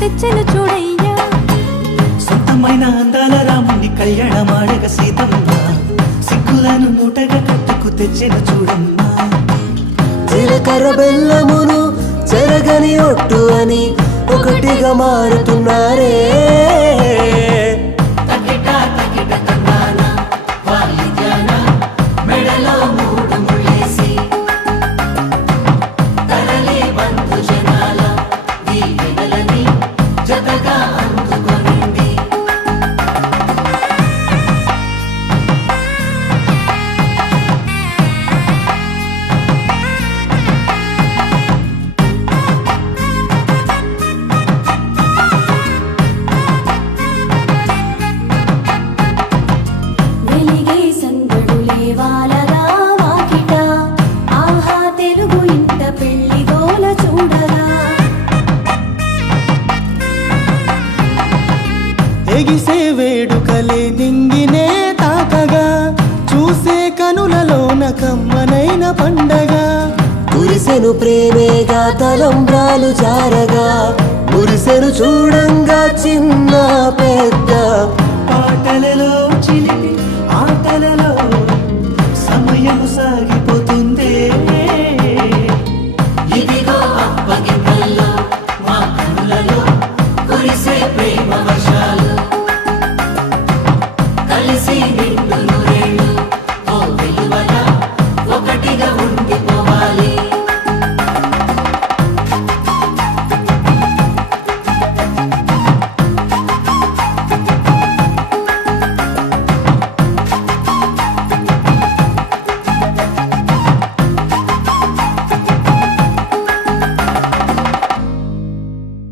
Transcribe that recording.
తెచ్చెను చూడయ్యా. సొంతమైన అందాల రాముని కళ్యాణమాడగ సీతమ్మ సిగ్గులను మూటగా కట్టుకు తెచ్చెను చూడమ్మా. జీలకర్ర బెల్లమును చెరగని ఒట్టు అని ఒకటిగా మారుతున్నారే. ఎగిసే వేడుకలే నింగినే తాకగా చూసే కనులలోన కమ్మనైన పండగ. కురిసెను ప్రేమేగా తలంబ్రాలు జారగా మురిసెను చూడంగా చిన్న పెద్ద పాటలలో